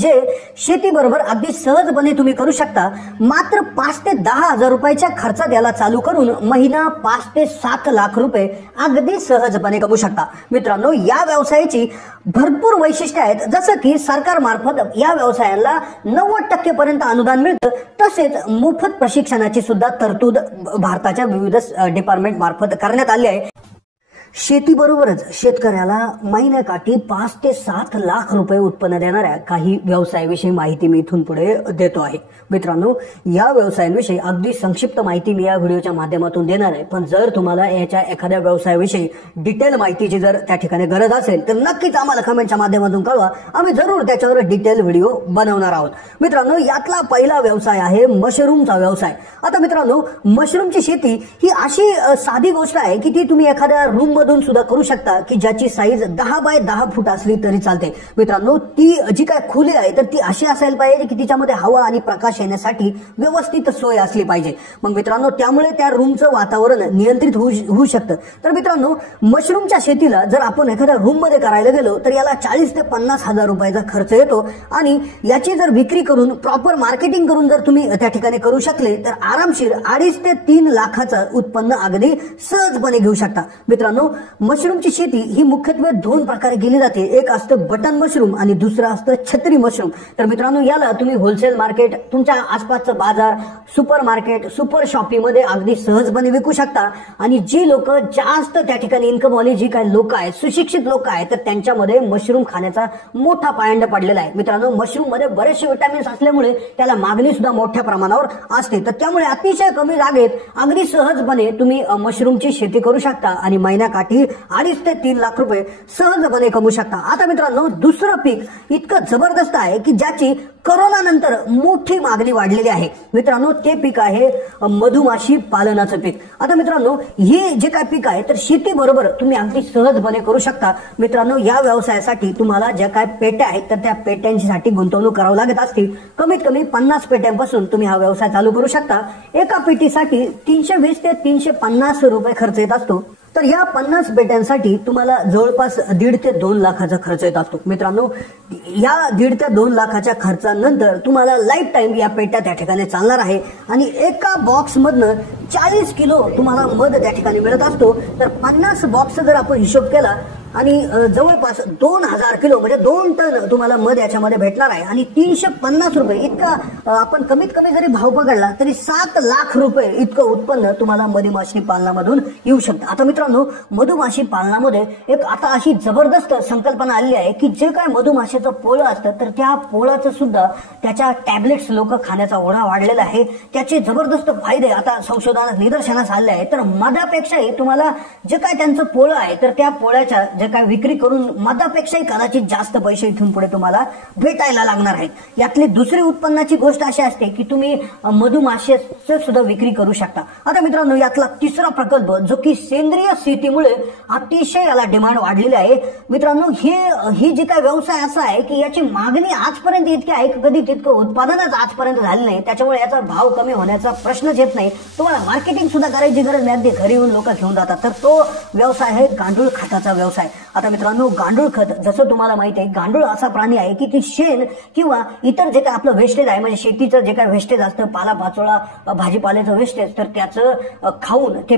जे शेतीबरोबर अगदी सहजपणे तुम्ही करू शकता। मात्र 5 ते 10 हजार रुपयाच्या खर्चात याला चालू करून महिना 5 ते 7 लाख रुपये अगदी सहजपणे कमवू शकता। मित्रांनो, या व्यवसायाची भरपूर वैशिष्ट्ये आहेत, जसं की सरकार मार्फत या व्यवसायाला 90% पर्यंत अनुदान मिळतं, तसेच मोफत प्रशिक्षणाची सुद्धा तरतूद भारताच्या विविध डिपार्टमेंट मार्फत करण्यात आली आहे। शेतीबरोबरच शेतकऱ्याला महिन्याकाठी 5 ते 7 लाख रुपये उत्पन्न देणाऱ्या काही व्यवसायाविषयी माहिती मी इथून पुढे देतो आहे। मित्रांनो, या व्यवसायांविषयी अगदी संक्षिप्त माहिती मी या व्हिडिओच्या माध्यमातून देणार आहे, पण जर तुम्हाला याच्या एखाद्या व्यवसायाविषयी डिटेल माहितीची जर त्या ठिकाणी गरज असेल तर नक्कीच आम्हाला कमेंटच्या माध्यमातून कळवा, आम्ही जरूर त्याच्यावर डिटेल व्हिडिओ बनवणार आहोत। मित्रांनो, यातला पहिला व्यवसाय आहे मशरूमचा व्यवसाय। आता मित्रांनो, मशरूमची शेती ही अशी साधी गोष्ट आहे की ती तुम्ही एखाद्या रूम मधून सुद्धा करू शकता की ज्याची साईज 10 बाय 10 फूट असली तरी चालते। मित्रांनो, ती जी काय खोली आहे तर ती अशी असायला पाहिजे की तिच्यामध्ये हवा आणि प्रकाश येण्यासाठी व्यवस्थित सोय असली पाहिजे। मग मित्रांनो, त्यामुळे त्या रूमचं वातावरण नियंत्रित होऊ शकतं। तर मित्रांनो, मशरूमच्या शेतीला जर आपण एखाद्या रूम मध्ये करायला गेलो तर याला 40 ते 50 हजार रुपयाचा खर्च येतो आणि याची जर विक्री करून प्रॉपर मार्केटिंग करून जर तुम्ही त्या ठिकाणी करू शकले तर आरामशीर 2.5 ते 3 लाखाचं उत्पन्न अगदी सहजपणे घेऊ शकता। मित्रांनो, मशरूमची शेती ही मुख्यत्वे 2 प्रकारे केली जाते, एक असतं बटन मशरूम आणि दुसरं असतं छत्री मशरूम। तर मित्रांनो, याला तुम्ही होलसेल मार्केट, तुमच्या आसपासचं बाजार, सुपर मार्केट, सुपर शॉपीमध्ये अगदी सहजपणे विकू शकता आणि जी लोक जास्त त्या ठिकाणी इन्कम वाली जी काही लोक आहेत, सुशिक्षित लोक आहेत, तर त्यांच्यामध्ये मशरूम खाण्याचा मोठा पायंडा पडलेला आहे। मित्रांनो, मशरूम मध्ये बरेचसे विटामिन्स असल्यामुळे त्याला मागणी सुद्धा मोठ्या प्रमाणावर असते, तर त्यामुळे अतिशय कमी जागेत अगदी सहजपणे तुम्ही मशरूमची शेती करू शकता आणि महिन्याकाठी 2.5 ते 3 लाख रुपये सहजपणे कमवू शकता। आता मित्रांनो, दुसरं पीक इतकं जबरदस्त आहे की ज्याची कोरोना नंतर मोठी मागणी वाढलेली आहे। मित्रांनो, ते पीक आहे मधुमाशी पालनाचं पीक। आता मित्रांनो, हे जे काय पीक आहे तर शेती बरोबर तुम्ही अगदी सहजपणे करू शकता। मित्रांनो, या व्यवसायासाठी तुम्हाला ज्या काय पेट्या आहेत तर त्या पेट्यांसाठी गुंतवणूक करावी लागत असते। कमीत कमी 50 पेट्यांपासून तुम्ही हा व्यवसाय चालू करू शकता। एका पेटीसाठी 320 ते 350 रुपये खर्च येत असतो। तर या 50 पेट्यांसाठी तुम्हाला जवळपास 1.5 ते 2 लाखाचा खर्च येत असतो। मित्रांनो, या 1.5 ते 2 लाखाच्या खर्चानंतर तुम्हाला लाईफ टाइम या पेट्या त्या ठिकाणी चालणार आहे आणि एका बॉक्स मधनं 40 किलो तुम्हाला मध त्या ठिकाणी मिळत असतो। तर 50 बॉक्स जर आपण हिशोब केला आणि जवळपास 2000 किलो म्हणजे 2 टन तुम्हाला मध याच्यामध्ये भेटणार आहे आणि 350 रुपये इतका आपण कमीत कमी जरी भाव पकडला तरी 7 लाख रुपये इतकं उत्पन्न तुम्हाला मधुमाशी पालनामधून येऊ शकतं। आता मित्रांनो, मधुमाशी पालनामध्ये एक आता अशी जबरदस्त संकल्पना आली आहे की जे काय मधुमाशीचं पोळं असतं तर त्या पोळाचं सुद्धा त्याच्या टॅबलेट्स लोक खाण्याचा ओढा वाढलेला आहे। त्याचे जबरदस्त फायदे आता संशोधनात निदर्शनास आले आहे। तर मधापेक्षाही तुम्हाला जे काय त्यांचं पोळं आहे तर त्या पोळ्याच्या जे काय विक्री करून मधापेक्षाही कदाचित जास्त पैसे इथून पुढे तुम्हाला भेटायला लागणार आहेत। यातली दुसरी उत्पन्नाची गोष्ट अशी असते की तुम्ही मधुमाशीचं सुद्धा विक्री करू शकता। आता मित्रांनो, यातला तिसरा प्रकल्प जो की सेंद्रिय शेतीमुळे अतिशय याला डिमांड वाढलेली आहे। मित्रांनो, ही जी काय व्यवसाय असा आहे की याची मागणी आजपर्यंत इतकी आहे की कधी तितकं उत्पादनच आजपर्यंत झालं नाही, त्याच्यामुळे याचा भाव कमी होण्याचा प्रश्नच येत नाही। तुम्हाला मार्केटिंग सुद्धा करायची गरज नाही, घरी येऊन लोक घेऊन जातात। तर तो व्यवसाय आहे गांडूळ खताचा व्यवसाय। आता मित्रांनो, गांडूळ खत जसं तुम्हाला माहिती आहे, गांडूळ असा प्राणी आहे की ती शेण किंवा इतर जे काय आपलं वेस्टेज आहे म्हणजे शेतीचं जे काय वेस्टेज असतं, पालापाचोळा, भाजीपाल्याचं वेस्टेज, तर त्याचं खाऊन ते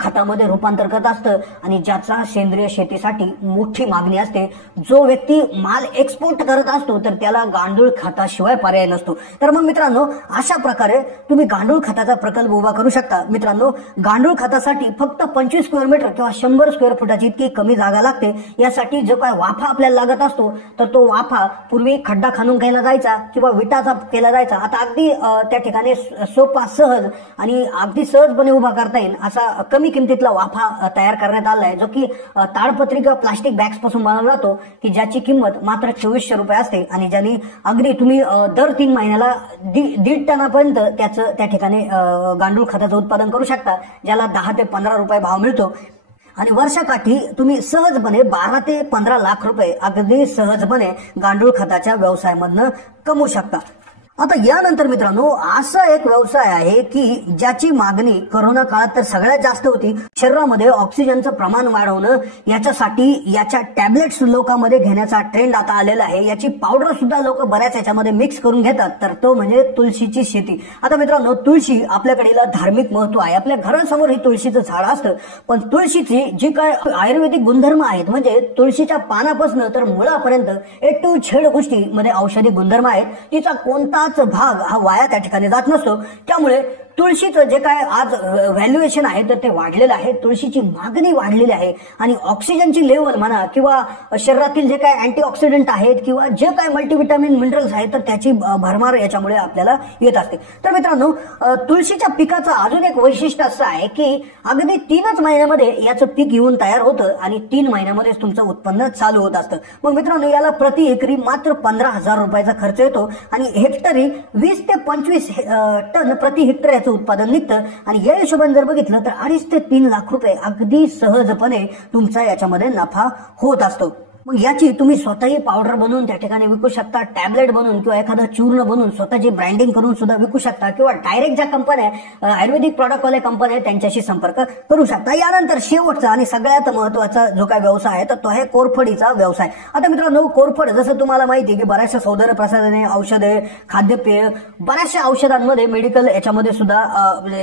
खतामध्ये रूपांतर करत असतं आणि ज्याचा सेंद्रिय शेतीसाठी मोठी मागणी असते। जो व्यक्ती माल एक्सपोर्ट करत असतो तर त्याला गांडूळ खताशिवाय पर्याय नसतो। तर मग मित्रांनो, अशा प्रकारे तुम्ही गांडूळ खताचा प्रकल्प उभा करू शकता। मित्रांनो, गांडूळ खतासाठी फक्त 25 स्क्वेअर मीटर किंवा 100 स्क्वेअर फुटाची इतकी कमी जागा लागते। यासाठी जो काय वाफा आपल्याला लागत असतो तर तो वाफा पूर्वी खड्डा खणून केला जायचा किंवा विटाचा केला जायचा, आता अगदी त्या ठिकाणी सोपा, सहज आणि अगदी सहजपणे उभा करता येईल असा कमी किमतीतला वाफा तयार करण्यात आला आहे, जो की ताडपत्री किंवा प्लास्टिक बॅग्स पासून बनवला जातो की ज्याची किंमत मात्र 2400 रुपये असते आणि ज्याने अगदी तुम्ही दर 3 महिन्याला 1.5 टनापर्यंत त्याचं त्या ठिकाणी गांडूळ खताचं उत्पादन करू शकता, ज्याला 10 ते 15 रुपये भाव मिळतो आणि वर्षाकाठी तुम्ही सहजपणे 12 ते 15 लाख रुपये अगदी सहजपणे गांडूळ खताच्या व्यवसायामधनं कमवू शकता। आता यानंतर मित्रांनो असा एक व्यवसाय आहे की ज्याची मागणी कोरोना काळात तर सगळ्यात जास्त होती. शरीरामध्ये ऑक्सिजनचं प्रमाण वाढवणं याच्यासाठी याच्या टॅबलेट्स लोकांमध्ये घेण्याचा ट्रेंड आता आलेला आहे. याची पावडर सुद्धा लोक बऱ्याच याच्यामध्ये मिक्स करून घेतात, तर तो म्हणजे तुळशीची शेती. आता मित्रांनो, तुळशी आपल्याकडील धार्मिक महत्व आहे. आपल्या घरासमोर ही तुळशीचं झाड असतं, पण तुळशीची जी काय आयुर्वेदिक गुणधर्म आहेत, म्हणजे तुळशीच्या पानापासून तर मुळापर्यंत ए टू झेड गोष्टीमध्ये औषधी गुणधर्म आहेत. तिचा कोणताच भाग हा वाया त्या ठिकाणी जात नसतो. त्यामुळे तुळशीचं जे काय आज व्हॅल्युएशन आहे तर ते वाढलेलं आहे. तुळशीची मागणी वाढलेली आहे आणि ऑक्सिजनची लेवल म्हणा किंवा शरीरातील जे काय अँटीऑक्सिडंट आहेत किंवा जे काय मल्टीव्हिटॅमिन मिनरल्स आहेत तर त्याची भरमार याच्यामुळे आपल्याला येत असते. तर मित्रांनो, तुळशीच्या पिकाचं अजून एक वैशिष्ट्य असं आहे की अगदी 3च महिन्यामध्ये याचं पीक येऊन तयार होतं आणि 3 महिन्यामध्येच तुमचं उत्पन्न चालू होत असतं. मग मित्रांनो, याला प्रति एकरी मात्र 15,000 रुपयाचा खर्च येतो आणि हेक्टरी 20 ते 25 टन प्रति हेक्टर उत्पादन निघतं. आणि या हिशोबाने जर बघितलं तर 2.5 ते 3 लाख रुपये अगदी सहजपणे तुमचा याच्यामध्ये नफा होत असतो. मग याची तुम्ही स्वतःही पावडर बनवून त्या ठिकाणी विकू शकता, टॅबलेट बनवून किंवा एखादं चूर्ण बनवून स्वतःची ब्रँडिंग करून सुद्धा विकू शकता, किंवा डायरेक्ट ज्या कंपन्या आयुर्वेदिक प्रॉडक्टवाल्या कंपन्या त्यांच्याशी संपर्क करू शकता. यानंतर शेवटचा आणि सगळ्यात महत्वाचा जो काय व्यवसाय आहे तर तो आहे कोरफडीचा व्यवसाय. आता मित्रांनो, कोरफड जसं तुम्हाला माहिती आहे की बऱ्याचशा सौंदर्य प्रसाधने, औषधे, खाद्यपेय, बऱ्याचशा औषधांमध्ये मेडिकल याच्यामध्ये सुद्धा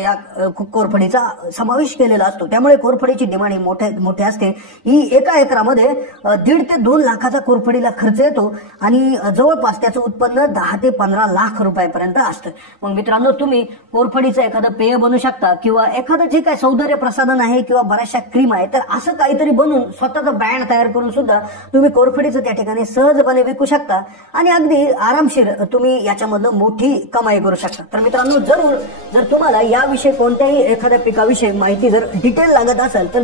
या कोरफडीचा समावेश केलेला असतो. त्यामुळे कोरफडीची डिमांड मोठे असते. ही एका एकरामध्ये 1.5 ते 2 लाखाचा कोरफडीला खर्च येतो आणि जवळपास त्याचं उत्पन्न 10 ते 15 लाख रुपयापर्यंत असतं. मग मित्रांनो, तुम्ही कोरफडीचं एखादं पेय बनवू शकता किंवा एखादं जे काय सौंदर्य प्रसाधन आहे किंवा बऱ्याचशा क्रीम आहे तर असं काहीतरी बनवून स्वतःचा ब्रँड तयार करून सुद्धा तुम्ही कोरफडीचं त्या ठिकाणी सहजपणे विकू शकता आणि अगदी आरामशीर तुम्ही याच्यामधनं मोठी कमाई करू शकता. तर मित्रांनो, जरूर जर तुम्हाला याविषयी कोणत्याही एखाद्या पिकाविषयी माहिती जर डिटेल लागत असेल तर